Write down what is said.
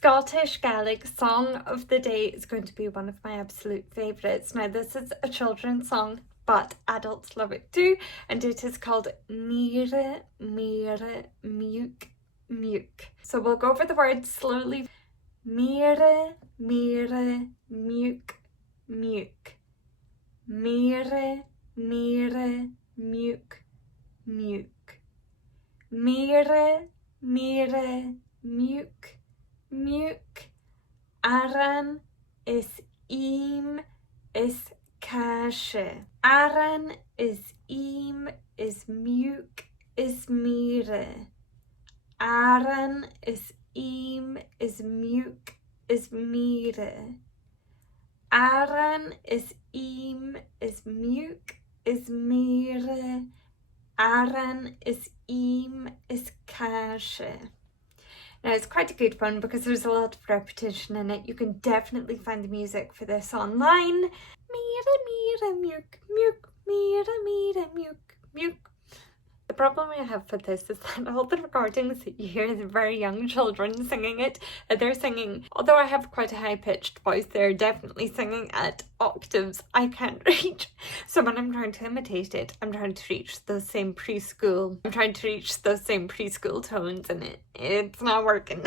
Scottish Gaelic song of the day is going to be one of my absolute favourites. Now this is a children's song, but adults love it too, and it is called Mìre, Mìre, Miug, Miug. So we'll go over the words slowly. Mìre, Mìre, Miug, Miug. Mìre, Mìre, Miug, Miug. Mìre, Mìre, Miug, Miug. Aran is is kashe. Aran is Miug is Mìre. Aran is Miug is Mìre. Aran is Miug is Mìre. Aran is is kashe. Now it's quite a good one because there's a lot of repetition in it. You can definitely find the music for this online. Mìre, Mìre, Miug, Miug, Mìre, Mìre, Miug, Miug. The problem I have with this is that all the recordings that you hear is very young children singing it. They're singing, although I have quite a high-pitched voice, they're definitely singing at octaves I can't reach. So when I'm trying to imitate it, I'm trying to reach those same preschool tones, and it's not working.